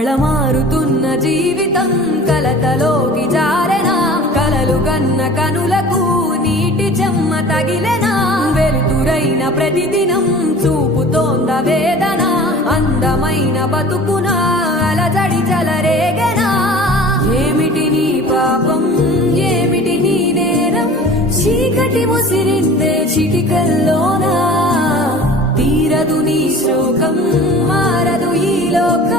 కళమారుతున్న జీవితం కలతలోకి జారెనా కలలు కన్న కనులకు నీటి చెమ్మ తగిలెనా వెలుతురైన ప్రతిదినం చూపుతోంద వేదన అందమైన బతుకున అలజడి చలరేగెనా ఏమిటి నీ పాపం ఏమిటి నీ నేరం చీకటి ముసిరిందే చిటికల్లోనా తీరదు నీ శోకం మారదు ఈ లోకం